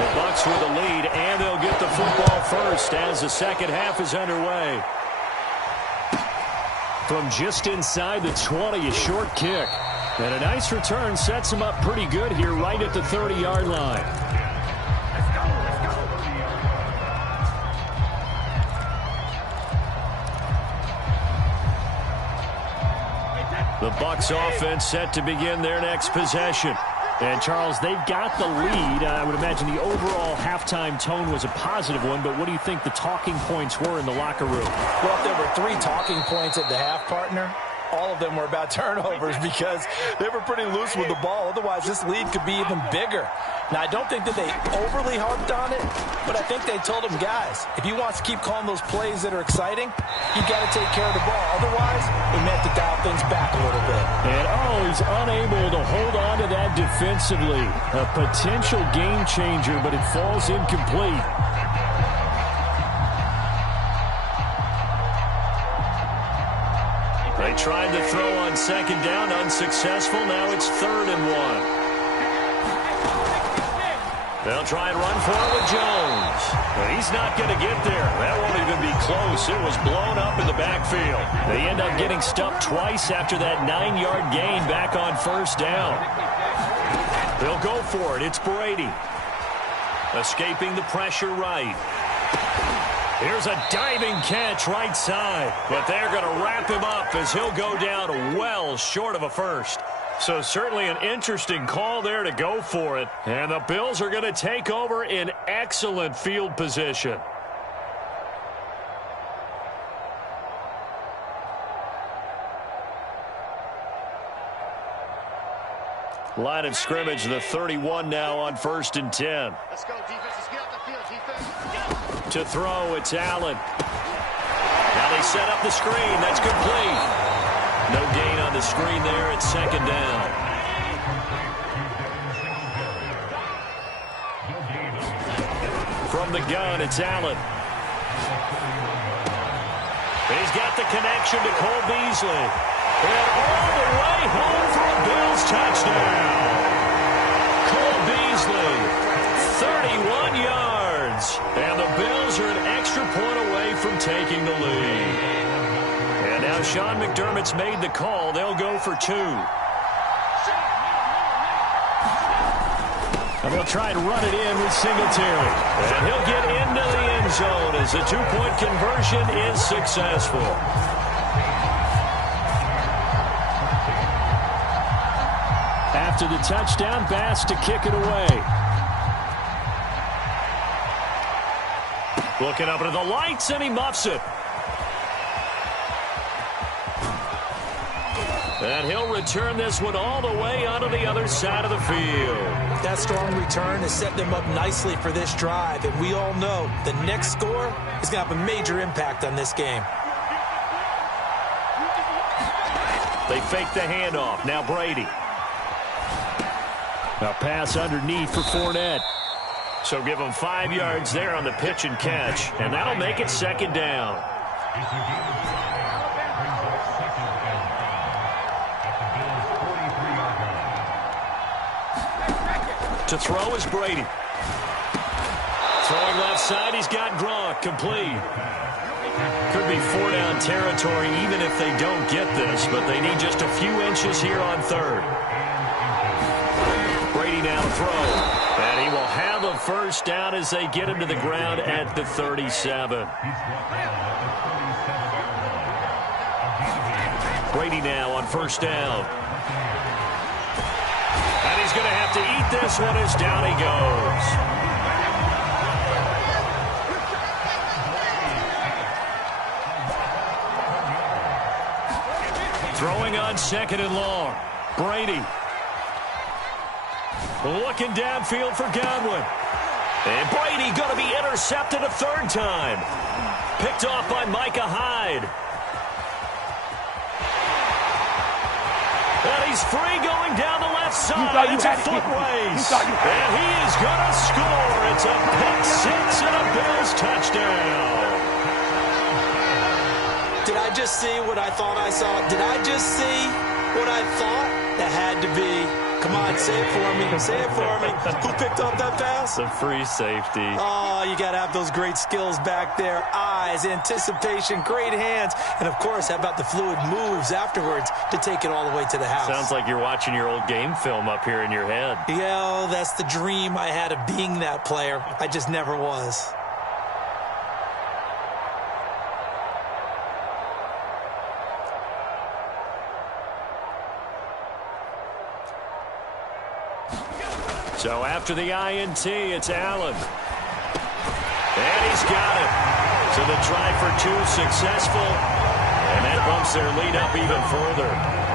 The Bucs with the lead, and they'll get the football first as the second half is underway. From just inside the 20, a short kick. And a nice return sets him up pretty good here right at the 30-yard line. The Bucs offense set to begin their next possession. And, Charles, they've got the lead. I would imagine the overall halftime tone was a positive one, but what do you think the talking points were in the locker room? Well, if there were 3 talking points at the half, partner, all of them were about turnovers because they were pretty loose with the ball. Otherwise, this lead could be even bigger. Now, I don't think that they overly harped on it, but I think they told them, guys, if you want to keep calling those plays that are exciting, you got to take care of the ball. Otherwise, we may have to dial things back a little bit. And, he's unable to hold on to that defensively. A potential game changer, but it falls incomplete. They tried to throw on second down, unsuccessful. Now it's 3rd and 1. They'll try and run for it with Jones. But he's not going to get there. That won't even be close. It was blown up in the backfield. They end up getting stuffed twice after that 9-yard gain back on 1st down. They'll go for it. It's Brady. Escaping the pressure right. Here's a diving catch right side. But they're going to wrap him up as he'll go down well short of a first. So certainly an interesting call there to go for it. And the Bills are going to take over in excellent field position. Line of scrimmage, the 31 now on 1st and 10. Let's go, defense. Let's get out the field, defense. To throw, it's Allen. Now they set up the screen. That's complete. No gain on the screen there. It's 2nd down. From the gun, it's Allen. He's got the connection to Cole Beasley. And all the way home for a Bills touchdown. Cole Beasley, 31 yards. And the Bills are an extra point away from taking the lead. And now Sean McDermott's made the call. They'll go for 2. And they'll try and run it in with Singletary. And he'll get into the end zone as the 2-point conversion is successful. After the touchdown, Bass to kick it away. Looking up into the lights, and he muffs it. And he'll return this one all the way onto the other side of the field. That strong return has set them up nicely for this drive, and we all know the next score is going to have a major impact on this game. They fake the handoff. Now Brady. A pass underneath for Fournette. So give him 5 yards there on the pitch and catch, and that'll make it 2nd down. To throw is Brady. Throwing left side, he's got Gronk, complete. Could be 4-down territory even if they don't get this, but they need just a few inches here on 3rd. Brady now to throw. And he will have a 1st down as they get him to the ground at the 37. Brady now on 1st down. And he's going to have to eat this one as down he goes. Throwing on 2nd and long. Brady. Looking downfield for Godwin. And Brady going to be intercepted a 3rd time. Picked off by Micah Hyde. And he's free going down the left side. It's a foot race. And he is going to score. It's a pick 6 and a Bills touchdown. Did I just see what I thought I saw? Did I just see what I thought? That had to be Come on, say it for me. Say it for me. Who picked off that pass? The free safety. Oh, you got to have those great skills back there. Eyes, anticipation, great hands. And, of course, how about the fluid moves afterwards to take it all the way to the house? Sounds like you're watching your old game film up here in your head. Yeah, that's the dream I had of being that player. I just never was. So after the INT, it's Allen. And he's got it. So the try for two successful. And that bumps their lead up even further.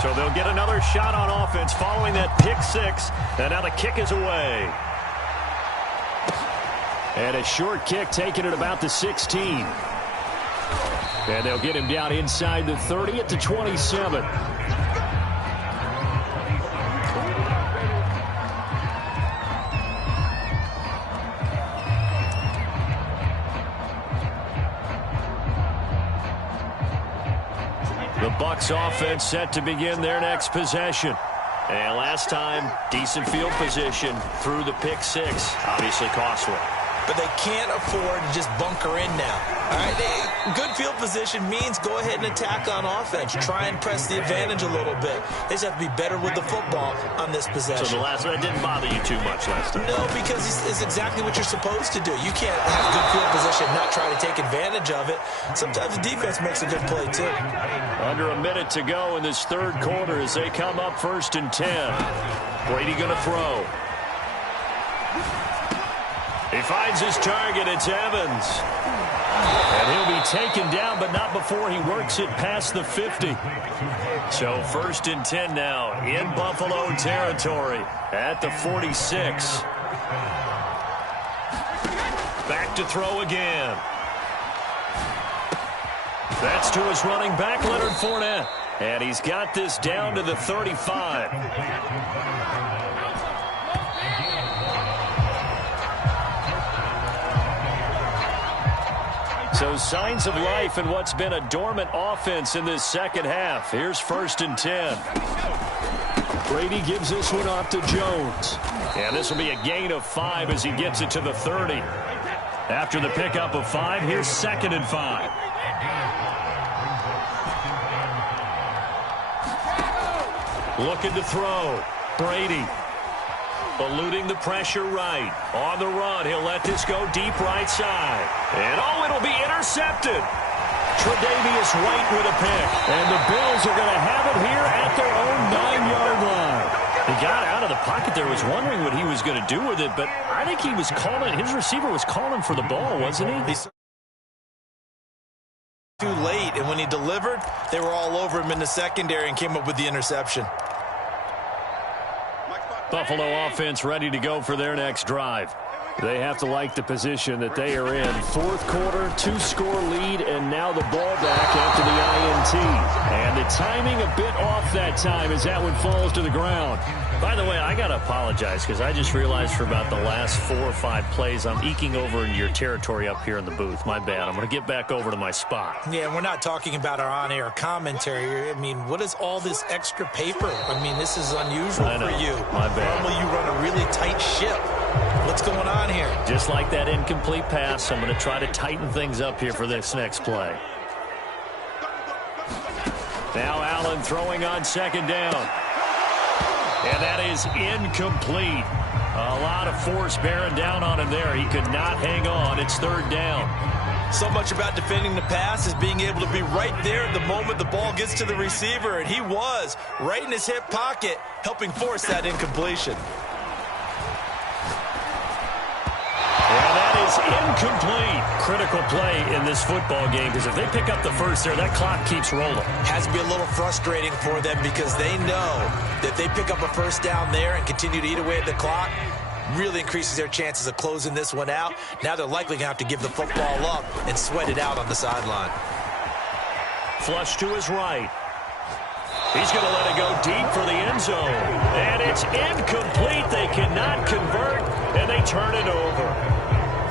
So they'll get another shot on offense following that pick six. And now the kick is away. And a short kick taken at about the 16. And they'll get him down inside the 30 at the 27. The Bucs offense set to begin their next possession. And last time, decent field position through the pick six. Obviously costly. But they can't afford to just bunker in now. All right, good field position means go ahead and attack on offense. Try and press the advantage a little bit. They just have to be better with the football on this possession. So the last one didn't bother you too much last time? No, because it's exactly what you're supposed to do. You can't have good field position and not try to take advantage of it. Sometimes the defense makes a good play, too. Under a minute to go in this third quarter as they come up 1st and 10. Brady going to throw. He finds his target. It's Evans. And he'll be taken down, but not before he works it past the 50. So 1st and 10 now in Buffalo territory at the 46. Back to throw again. That's to his running back, Leonard Fournette. And he's got this down to the 35. So signs of life in what's been a dormant offense in this second half. Here's 1st and 10. Brady gives this one off to Jones. And this will be a gain of 5 as he gets it to the 30. After the pickup of 5, here's 2nd and 5. Looking to throw. Brady. Eluding the pressure right. On the run, he'll let this go deep right side. And oh, it'll be intercepted. Tre'Davious White with a pick. And the Bills are going to have it here at their own 9-yard line. He got out of the pocket there, was wondering what he was going to do with it, but I think he was calling, his receiver was calling for the ball, wasn't he? Too late, and when he delivered, they were all over him in the secondary and came up with the interception. Buffalo offense ready to go for their next drive. They have to like the position that they are in. 4th quarter, 2-score lead, and now the ball back after the INT. And the timing a bit off that time as that one falls to the ground. By the way, I got to apologize because I just realized for about the last 4 or 5 plays, I'm eking over into your territory up here in the booth. My bad. I'm going to get back over to my spot. Yeah, we're not talking about our on-air commentary. I mean, what is all this extra paper? I mean, this is unusual for you. My bad. Normally you run a really tight ship. What's going on here? Just like that incomplete pass, I'm going to try to tighten things up here for this next play. Now Allen throwing on 2nd down. And that is incomplete. A lot of force bearing down on him there. He could not hang on. It's 3rd down. So much about defending the pass is being able to be right there at the moment the ball gets to the receiver. And he was right in his hip pocket, helping force that incompletion. And that is incomplete. Critical play in this football game because if they pick up the first there, that clock keeps rolling. Has to be a little frustrating for them because they know that if they pick up a 1st down there and continue to eat away at the clock, really increases their chances of closing this one out. Now they're likely going to have to give the football up and sweat it out on the sideline. Flush to his right. He's going to let it go deep for the end zone. And it's incomplete. They cannot convert, and they turn it over.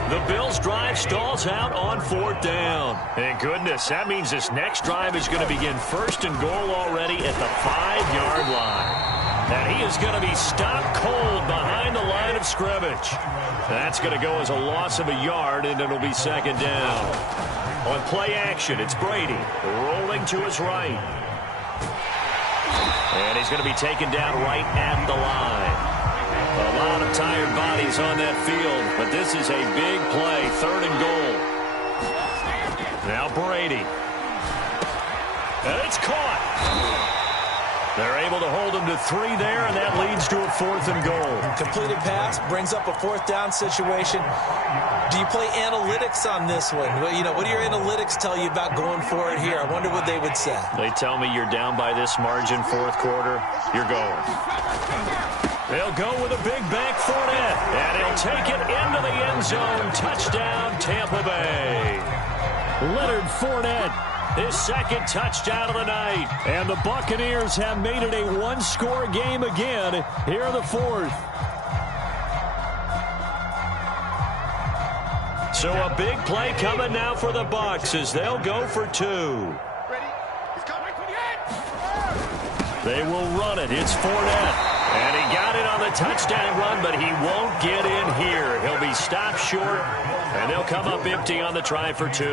The Bills' drive stalls out on 4th down. And goodness, that means this next drive is going to begin 1st and goal already at the 5-yard line. And he is going to be stopped cold behind the line of scrimmage. That's going to go as a loss of a yard, and it'll be 2nd down. On play action, it's Brady rolling to his right. And he's going to be taken down right at the line. A lot of tired bodies on that field, but this is a big play, 3rd and goal. Now Brady. And it's caught. They're able to hold him to 3 there, and that leads to a 4th and goal. Completed pass brings up a 4th down situation. Do you play analytics on this one? Well, you know, what do your analytics tell you about going for it here? I wonder what they would say. They tell me you're down by this margin, 4th quarter, you're going. They'll go with a big back Fournette, and he'll take it into the end zone. Touchdown, Tampa Bay. Leonard Fournette, his 2nd touchdown of the night. And the Buccaneers have made it a 1-score game again here in the 4th. So a big play coming now for the Bucs as they'll go for 2. They will run it. It's Fournette. And he got it on the touchdown run, but he won't get in here. He'll be stopped short, and they'll come up empty on the try for 2. And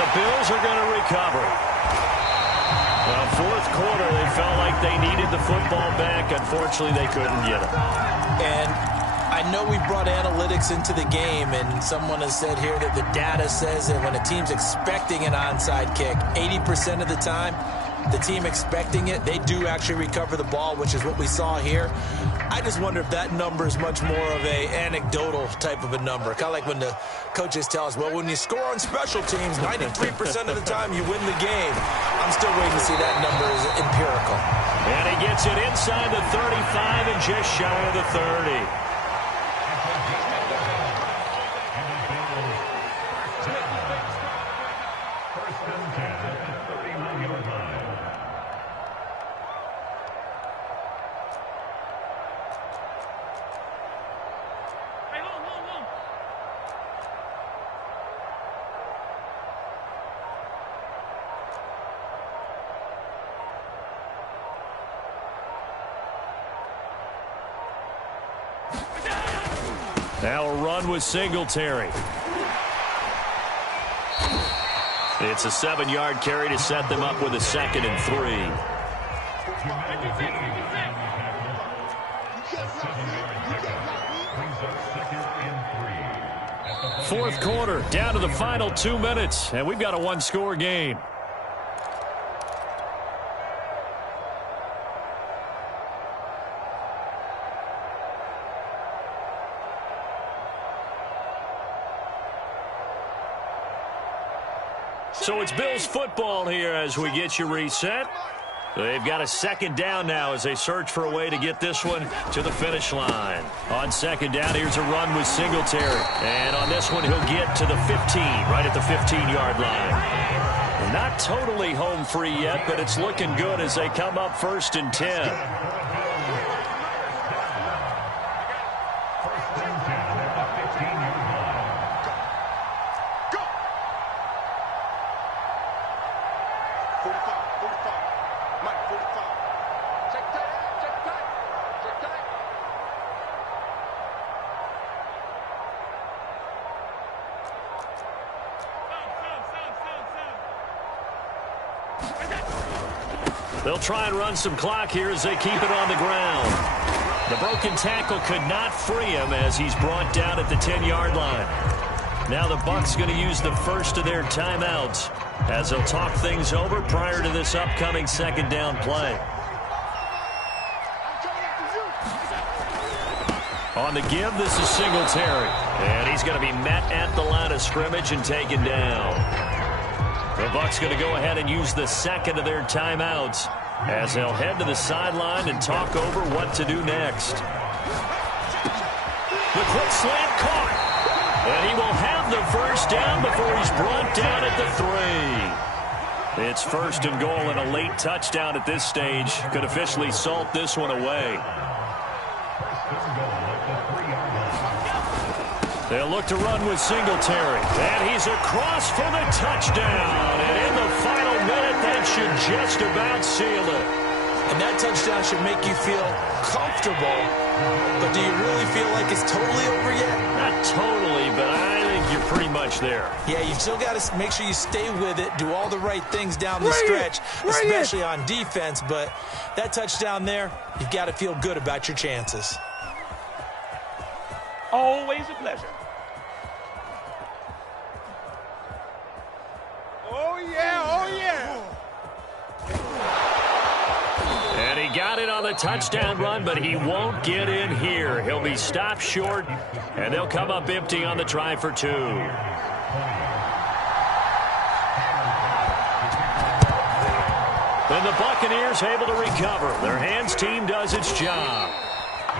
the Bills are going to recover. Well, 4th quarter, they felt like they needed the football back. Unfortunately, they couldn't get it. And I know we brought analytics into the game, and someone has said here that the data says that when a team's expecting an onside kick, 80% of the time, the team expecting it, they do actually recover the ball, which is what we saw here. I just wonder if that number is much more of a anecdotal type of a number. Kind of like when the coaches tell us, well, when you score on special teams, 93% of the time you win the game. I'm still waiting to see that number is empirical. And he gets it inside the 35 and just shy of the 30. Now a run with Singletary. It's a 7-yard carry to set them up with a 2nd and 3. Fourth quarter, down to the final 2 minutes, and we've got a 1-score game. So it's Bills football here as we get you reset. They've got a 2nd down now as they search for a way to get this one to the finish line. On 2nd down, here's a run with Singletary. And on this one, he'll get to the 15, right at the 15-yard line. Not totally home free yet, but it's looking good as they come up 1st and 10. They'll try and run some clock here as they keep it on the ground. The broken tackle could not free him as he's brought down at the 10-yard line. Now the Bucs going to use the first of their timeouts as they'll talk things over prior to this upcoming 2nd down play. On the give, this is Singletary. And he's going to be met at the line of scrimmage and taken down. The Bucs going to go ahead and use the 2nd of their timeouts as they'll head to the sideline and talk over what to do next. The quick slant caught. And he will have the first down before he's brought down at the 3. It's first and goal, and a late touchdown at this stage could officially salt this one away. They'll look to run with Singletary. And he's across for the touchdown. And in the final minute, that should just about seal it. And that touchdown should make you feel comfortable. But do you really feel like it's totally over yet? Not totally, but I think you're pretty much there. Yeah, you've still got to make sure you stay with it, do all the right things down the stretch, especially on defense. But that touchdown there, you've got to feel good about your chances. Always a pleasure. Oh, yeah, oh, yeah. And he got it on the touchdown run, but he won't get in here. He'll be stopped short, and they'll come up empty on the try for 2. Then the Buccaneers able to recover. Their hands team does its job.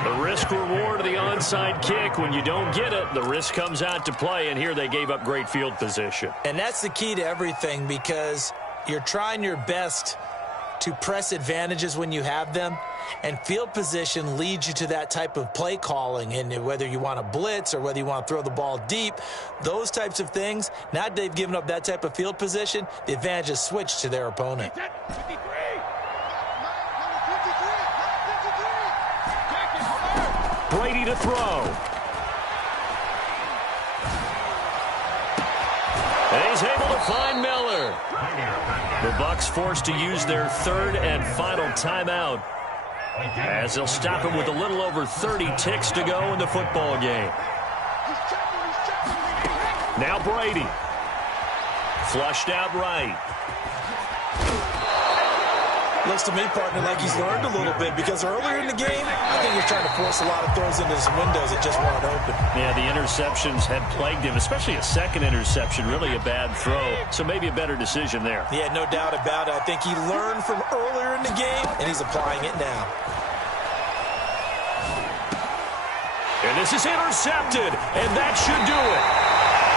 The risk reward of the onside kick, when you don't get it, the risk comes out to play, and here they gave up great field position. And that's the key to everything, because you're trying your best to press advantages when you have them, and field position leads you to that type of play calling. And whether you want to blitz or whether you want to throw the ball deep, those types of things, now that they've given up that type of field position, the advantage is switched to their opponent. Brady to throw. And he's able to find Miller. The Bucs forced to use their 3rd and final timeout, as they'll stop him with a little over 30 ticks to go in the football game. Now Brady. Flushed out right. Looks to me, partner, like he's learned a little bit, because earlier in the game, I think he's trying to force a lot of throws into some windows that just weren't open. Yeah, the interceptions had plagued him, especially a second interception, really a bad throw. So maybe a better decision there. Yeah, no doubt about it. I think he learned from earlier in the game, and he's applying it now. And this is intercepted, and that should do it.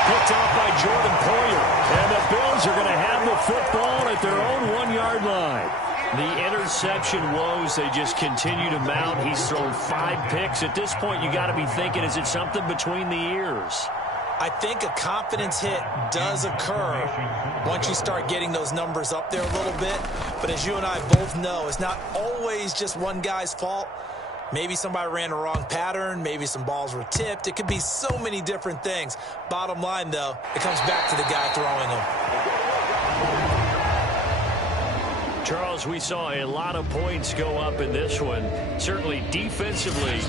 Picked off by Jordan Poyer. And the Bills are going to have the football at their own 1-yard line. The interception woes, they just continue to mount. He's thrown 5 picks. At this point, you got to be thinking, is it something between the ears? I think a confidence hit does occur once you start getting those numbers up there a little bit. But as you and I both know, it's not always just one guy's fault. Maybe somebody ran a wrong pattern. Maybe some balls were tipped. It could be so many different things. Bottom line, though, it comes back to the guy throwing them. Charles, we saw a lot of points go up in this one. Certainly defensively,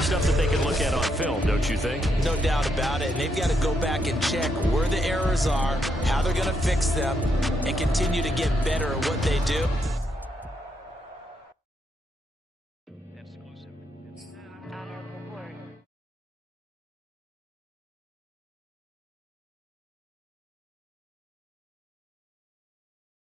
stuff that they can look at on film, don't you think? No doubt about it. And they've got to go back and check where the errors are, how they're going to fix them, and continue to get better at what they do.